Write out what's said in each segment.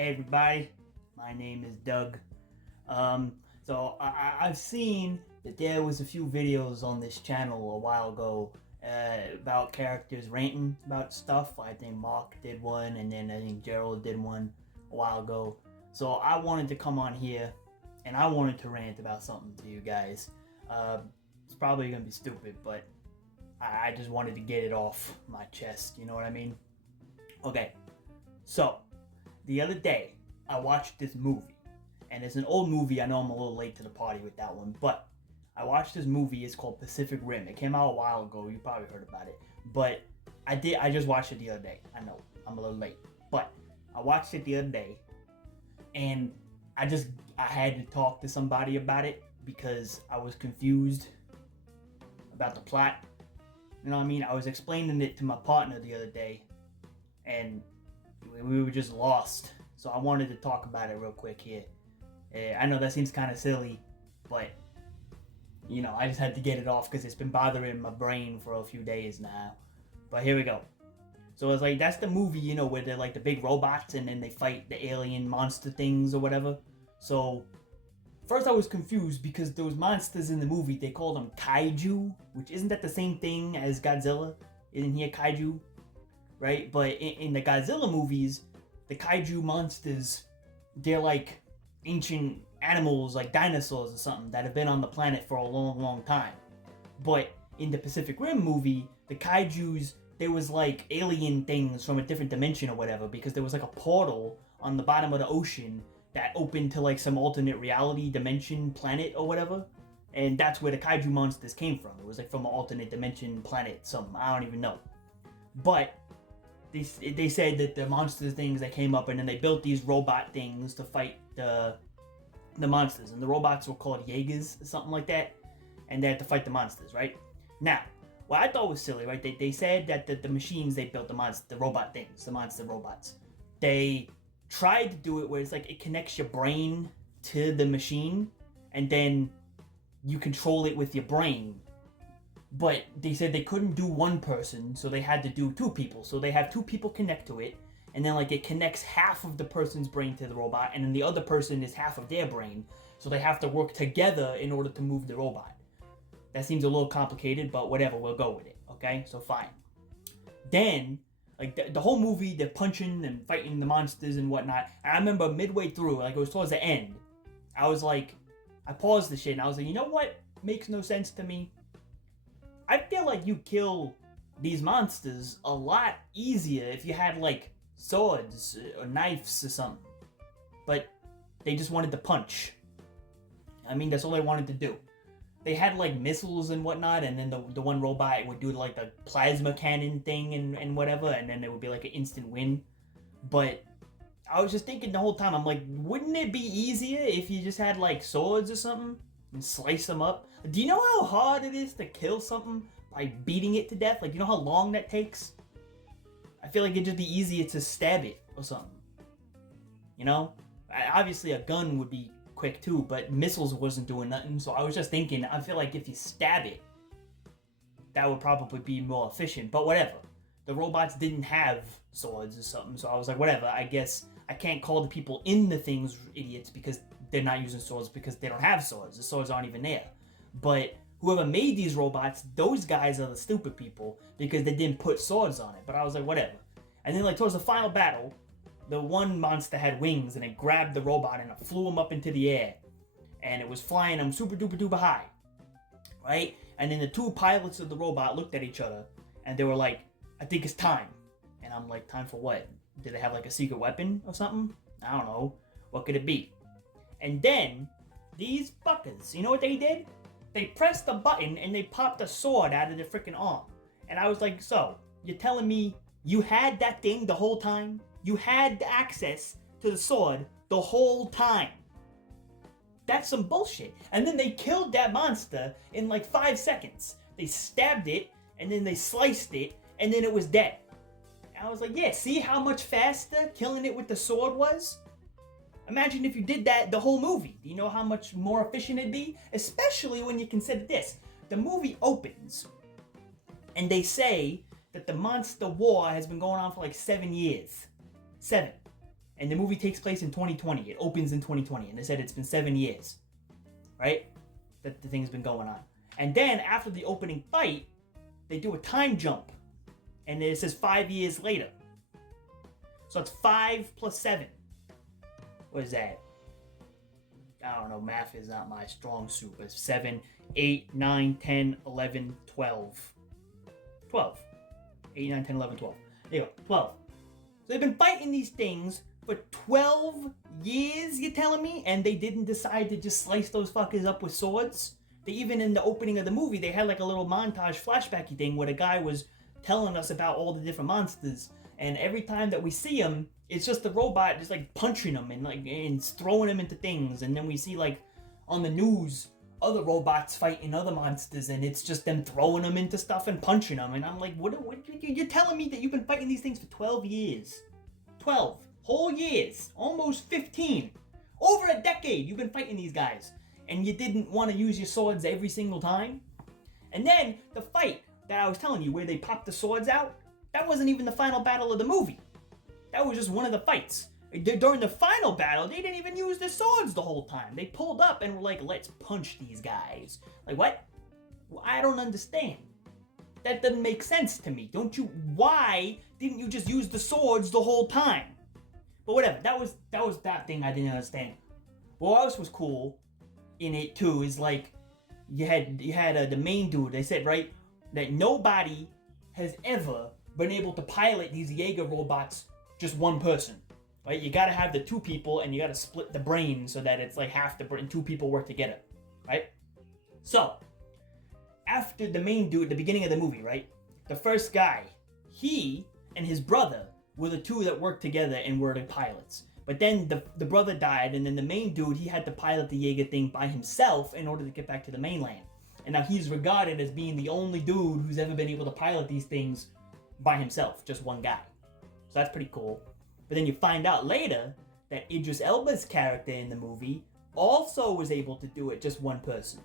Hey everybody, my name is Doug. I've seen that there was a few videos on this channel a while ago about characters ranting about stuff. I think Mark did one, and then I think Gerald did one a while ago. So I wanted to come on here, and I wanted to rant about something to you guys. It's probably gonna be stupid, but I just wanted to get it off my chest. You know what I mean? Okay, so the other day, I watched this movie, and it's an old movie. I know I'm a little late to the party with that one, but I watched this movie. It's called Pacific Rim. It came out a while ago. You probably heard about it, but I just watched it the other day. I know I'm a little late, but I watched it the other day, and I had to talk to somebody about it because I was confused about the plot. You know what I mean? I was explaining it to my partner the other day, and we were just lost. So I wanted to talk about it real quick here. I know that seems kind of silly, but I just had to get it off because it's been bothering my brain for a few days now. But here we go. So it's like, that's the movie, where they're like the big robots and then they fight the alien monster things or whatever. So first I was confused because those monsters in the movie, they called them kaiju, which isn't that the same thing as Godzilla? Isn't he a kaiju? Right? But in the Godzilla movies, the kaiju monsters, they're like ancient animals, like dinosaurs or something, that have been on the planet for a long, long time. But in the Pacific Rim movie, the kaijus, there was like alien things from a different dimension or whatever, because there was like a portal on the bottom of the ocean that opened to like some alternate reality dimension planet or whatever. And that's where the kaiju monsters came from. It was like from an alternate dimension planet, something, I don't even know. But they said that the monster things that came up, and then they built these robot things to fight the monsters, and the robots were called Jaegers or something like that, and they had to fight the monsters, right? Now, what I thought was silly, right? They said that the machines they built, the robot things, the monster robots, they tried to do it where it's like it connects your brain to the machine, and then you control it with your brain. But they said they couldn't do one person, so they had to do two people. So they have two people connect to it, and then like it connects half of the person's brain to the robot, and then the other person is half of their brain. So they have to work together in order to move the robot. That seems a little complicated, but whatever, we'll go with it, okay? So fine. Then, like the whole movie, they're punching and fighting the monsters and whatnot. And I remember midway through, like it was towards the end, I was like, I paused the shit and I was like, you know what makes no sense to me? I feel like you kill these monsters a lot easier if you had like swords or knives or something. But they just wanted to punch. I mean, that's all they wanted to do. They had like missiles and whatnot, and then the one robot would do like the plasma cannon thing and whatever, and then it would be like an instant win. But I was just thinking the whole time, I'm like, wouldn't it be easier if you just had like swords or something and slice them up? Do you know how hard it is to kill something by beating it to death? Like, you know how long that takes? I feel like it'd just be easier to stab it or something. Obviously a gun would be quick too, but missiles wasn't doing nothing. So I was just thinking, I feel like if you stab it, that would probably be more efficient. But whatever. The robots didn't have swords or something, so I was like, whatever. I guess I can't call the people in the things idiots because they're not using swords, because they don't have swords. The swords aren't even there. But whoever made these robots, those guys are the stupid people because they didn't put swords on it. But I was like, whatever. And then like towards the final battle, the one monster had wings and it grabbed the robot and it flew him up into the air. And it was flying him super duper duper high. Right? And then the two pilots of the robot looked at each other and they were like, I think it's time. And I'm like, time for what? Did they have like a secret weapon or something? I don't know. What could it be? And then these fuckers, you know what they did? They pressed the button and they popped a sword out of their freaking arm. And I was like, so, you're telling me you had that thing the whole time? You had access to the sword the whole time? That's some bullshit. And then they killed that monster in like 5 seconds. They stabbed it, and then they sliced it, and then it was dead. And I was like, yeah, see how much faster killing it with the sword was? Imagine if you did that the whole movie. Do you know how much more efficient it'd be? Especially when you consider this. The movie opens, and they say that the monster war has been going on for like 7 years. 7. And the movie takes place in 2020. It opens in 2020. And they said it's been 7 years, right? That the thing's been going on. And then after the opening fight, they do a time jump. And it says 5 years later. So it's 5 plus 7. What is that? I don't know. Math is not my strong suit. But it's 7, 8, 9, 10, 11, 12. 12. 8, 9, 10, 11, 12. There you go. 12. So they've been fighting these things for 12 years, you're telling me? And they didn't decide to just slice those fuckers up with swords? They even in the opening of the movie, they had like a little montage flashbacky thing where the guy was telling us about all the different monsters. And every time that we see him, it's just the robot just like punching him and throwing him into things. And then we see like on the news, other robots fighting other monsters, and it's just them throwing them into stuff and punching them. And I'm like, what you're telling me that you've been fighting these things for 12 years? 12 whole years, almost 15, over a decade you've been fighting these guys, and you didn't want to use your swords every single time? And then the fight that I was telling you where they popped the swords out, that wasn't even the final battle of the movie. That was just one of the fights. During the final battle, they didn't even use the swords the whole time. They pulled up and were like, let's punch these guys. Like, what? Well, I don't understand. That doesn't make sense to me. Why didn't you just use the swords the whole time? But whatever, that was that thing I didn't understand. What else was cool in it too is like, you had the main dude, they said, right, that nobody has ever been able to pilot these Jaeger robots just one person. Right? You gotta have the two people, and you gotta split the brain so that it's like half the brain, two people work together, right? So, after the main dude, the beginning of the movie, right? The first guy, he and his brother were the two that worked together and were the pilots. But then the brother died, and then the main dude, he had to pilot the Jaeger thing by himself in order to get back to the mainland. And now he's regarded as being the only dude who's ever been able to pilot these things by himself, just one guy. So that's pretty cool. But then you find out later that Idris Elba's character in the movie also was able to do it, just one person.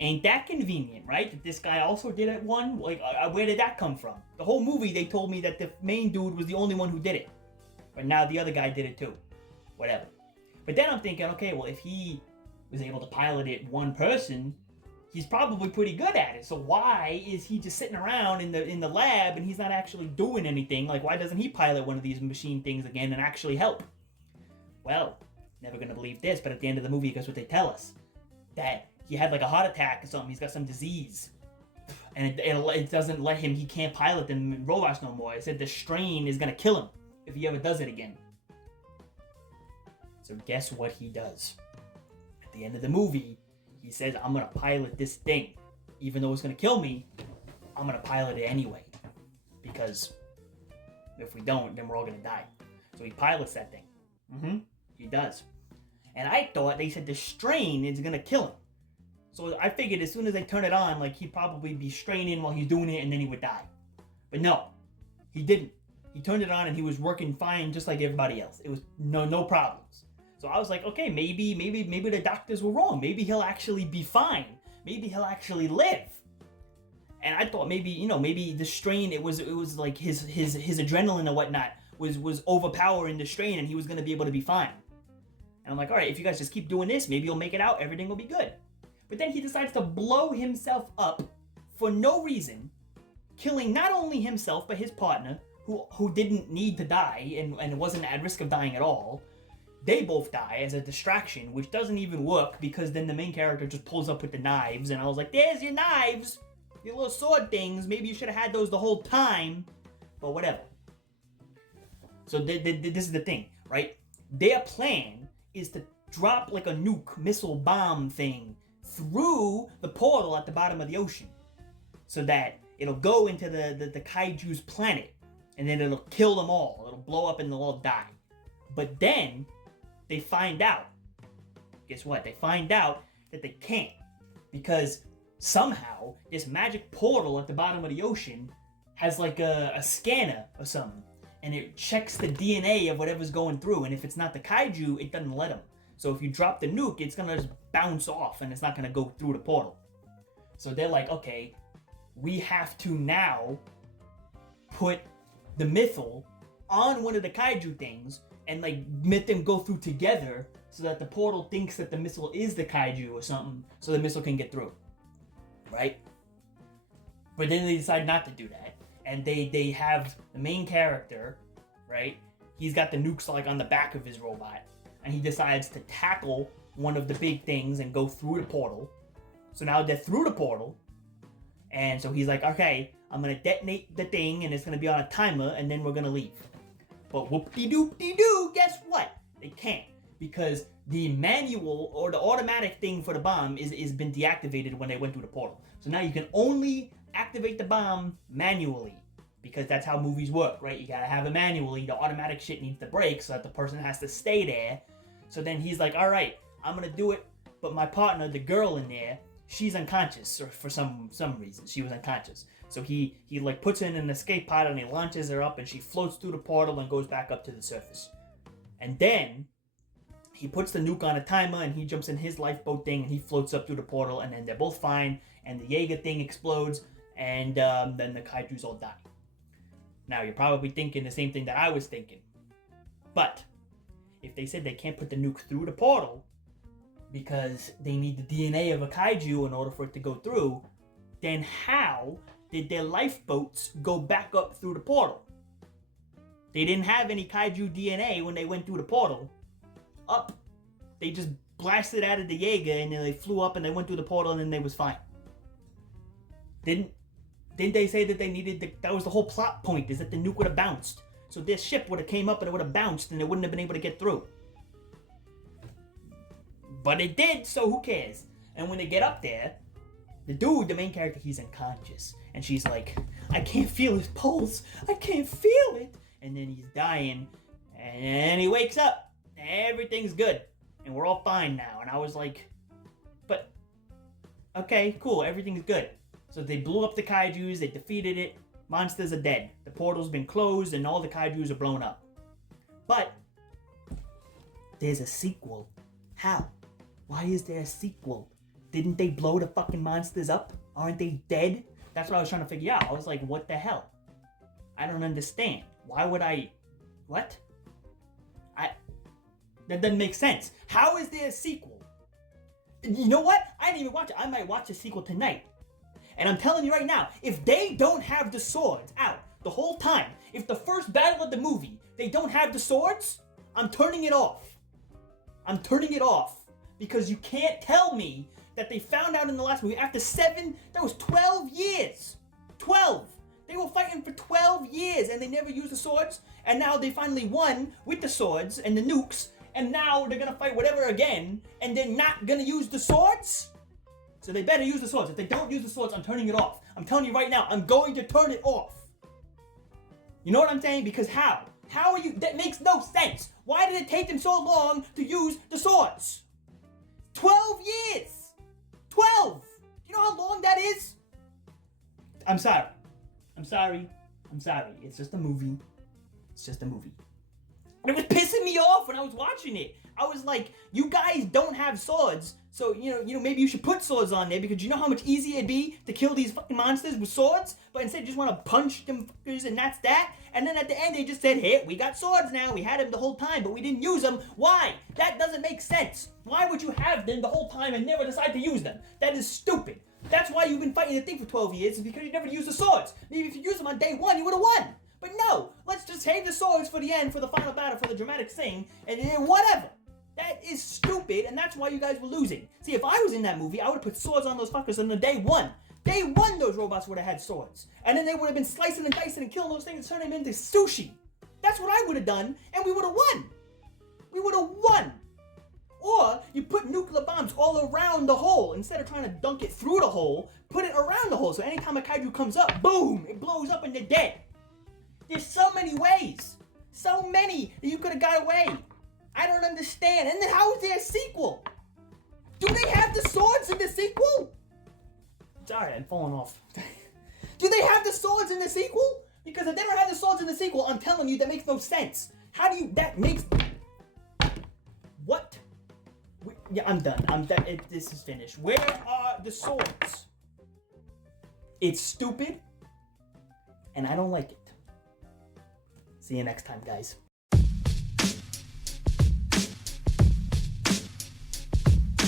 Ain't that convenient, right? That this guy also did it one? Like, where did that come from? The whole movie, they told me that the main dude was the only one who did it. But now the other guy did it too. Whatever. But then I'm thinking, okay, well, if he was able to pilot it one person, he's probably pretty good at it. So why is he just sitting around in the lab and he's not actually doing anything? Like, why doesn't he pilot one of these machine things again and actually help? Well, never gonna believe this, but at the end of the movie, guess what they tell us? That he had like a heart attack or something. He's got some disease. And it doesn't let him, he can't pilot them robots no more. It said the strain is gonna kill him if he ever does it again. So guess what he does? At the end of the movie, he says, I'm gonna pilot this thing. Even though it's gonna kill me, I'm gonna pilot it anyway. Because if we don't, then we're all gonna die. So he pilots that thing. He does. And I thought they said the strain is gonna kill him. So I figured as soon as they turn it on, like, he'd probably be straining while he's doing it and then he would die. But no, he didn't. He turned it on and he was working fine just like everybody else. It was no problems. So I was like, okay, maybe the doctors were wrong. Maybe he'll actually be fine. Maybe he'll actually live. And I thought maybe the strain, it was like his adrenaline and whatnot was overpowering the strain and he was gonna be able to be fine. And I'm like, all right, if you guys just keep doing this, maybe you'll make it out, everything will be good. But then he decides to blow himself up for no reason, killing not only himself but his partner, who didn't need to die and wasn't at risk of dying at all. They both die as a distraction, which doesn't even work because then the main character just pulls up with the knives, and I was like, there's your knives, your little sword things. Maybe you should have had those the whole time, but whatever. So this is the thing, right? Their plan is to drop like a nuke, missile bomb thing through the portal at the bottom of the ocean so that it'll go into the kaiju's planet, and then it'll kill them all. It'll blow up and they'll all die. But then they find out. Guess what? They find out that they can't, because somehow this magic portal at the bottom of the ocean has like a scanner or something, and it checks the DNA of whatever's going through, and if it's not the kaiju, it doesn't let them. So if you drop the nuke, it's gonna just bounce off and it's not gonna go through the portal. So they're like, okay, we have to now put the missile on one of the kaiju things, and like make them go through together so that the portal thinks that the missile is the kaiju or something, so the missile can get through, right? But then they decide not to do that, and they have the main character, right? He's got the nukes like on the back of his robot, and he decides to tackle one of the big things and go through the portal. So now they're through the portal, and so he's like, okay, I'm gonna detonate the thing, and it's gonna be on a timer, and then we're gonna leave. But whoop-de-doop-de-doo, guess what? They can't, because the manual or the automatic thing for the bomb is been deactivated when they went through the portal. So now you can only activate the bomb manually, because that's how movies work, right? You gotta have it manually. The automatic shit needs to break so that the person has to stay there. So then he's like, all right, I'm gonna do it, but my partner, the girl in there, she's unconscious, or for some reason she was unconscious. So he like puts her in an escape pod and he launches her up, and she floats through the portal and goes back up to the surface. And then he puts the nuke on a timer, and he jumps in his lifeboat thing, and he floats up through the portal, and then they're both fine, and the Jaeger thing explodes, and then the kaijus all die. Now you're probably thinking the same thing that I was thinking, but if they said they can't put the nuke through the portal because they need the DNA of a kaiju in order for it to go through, then how did their lifeboats go back up through the portal? They didn't have any kaiju DNA when they went through the portal. Up. They just blasted out of the Jaeger, and then they flew up and they went through the portal, and then they was fine. Didn't they say that they needed that was the whole plot point, is that the nuke would have bounced. So their ship would have came up and it would have bounced and it wouldn't have been able to get through. But it did, so who cares? And when they get up there, the dude, the main character, he's unconscious. And she's like, I can't feel his pulse. I can't feel it. And then he's dying. And he wakes up. Everything's good. And we're all fine now. And I was like, but, okay, cool. Everything's good. So they blew up the kaijus. They defeated it. Monsters are dead. The portal's been closed and all the kaijus are blown up. But there's a sequel. How? Why is there a sequel? Didn't they blow the fucking monsters up? Aren't they dead? That's what I was trying to figure out. I was like, what the hell? I don't understand. Why would I... What? That doesn't make sense. How is there a sequel? You know what? I didn't even watch it. I might watch a sequel tonight. And I'm telling you right now, if they don't have the swords out the whole time, if the first battle of the movie, they don't have the swords, I'm turning it off. I'm turning it off. Because you can't tell me that they found out in the last movie, after 12 years. 12! They were fighting for 12 years and they never used the swords. And now they finally won with the swords and the nukes. And now they're gonna fight whatever again. And they're not gonna use the swords? So they better use the swords. If they don't use the swords, I'm turning it off. I'm telling you right now, I'm going to turn it off. You know what I'm saying? Because how? How are you? That makes no sense. Why did it take them so long to use the swords? 12 years! 12! You know how long that is? I'm sorry. I'm sorry. I'm sorry. It's just a movie. It's just a movie. And it was pissing me off when I was watching it. I was like, you guys don't have swords, so, you know, maybe you should put swords on there, because you know how much easier it'd be to kill these fucking monsters with swords? But instead you just want to punch them fuckers and that's that? And then at the end they just said, hey, we got swords now, we had them the whole time, but we didn't use them. Why? That doesn't make sense. Why would you have them the whole time and never decide to use them? That is stupid. That's why you've been fighting the thing for 12 years, is because you never used the swords. Maybe if you used them on day one, you would have won. But no, let's just save the swords for the end, for the final battle, for the dramatic thing, and whatever. That is stupid, and that's why you guys were losing. See, if I was in that movie, I would have put swords on those fuckers on the day one. Day one, those robots would have had swords. And then they would have been slicing and dicing and killing those things and turning them into sushi. That's what I would have done, and we would have won. We would have won. Or you put nuclear bombs all around the hole. Instead of trying to dunk it through the hole, put it around the hole. So anytime a kaiju comes up, boom, it blows up and they're dead. There's so many ways. So many that you could have got away. I don't understand. And then how is there a sequel? Do they have the swords in the sequel? Sorry, I'm falling off. Do they have the swords in the sequel? Because if they don't have the swords in the sequel, I'm telling you, that makes no sense. How do you, that makes, what? Yeah, I'm done. This is finished. Where are the swords? It's stupid, and I don't like it. See you next time, guys.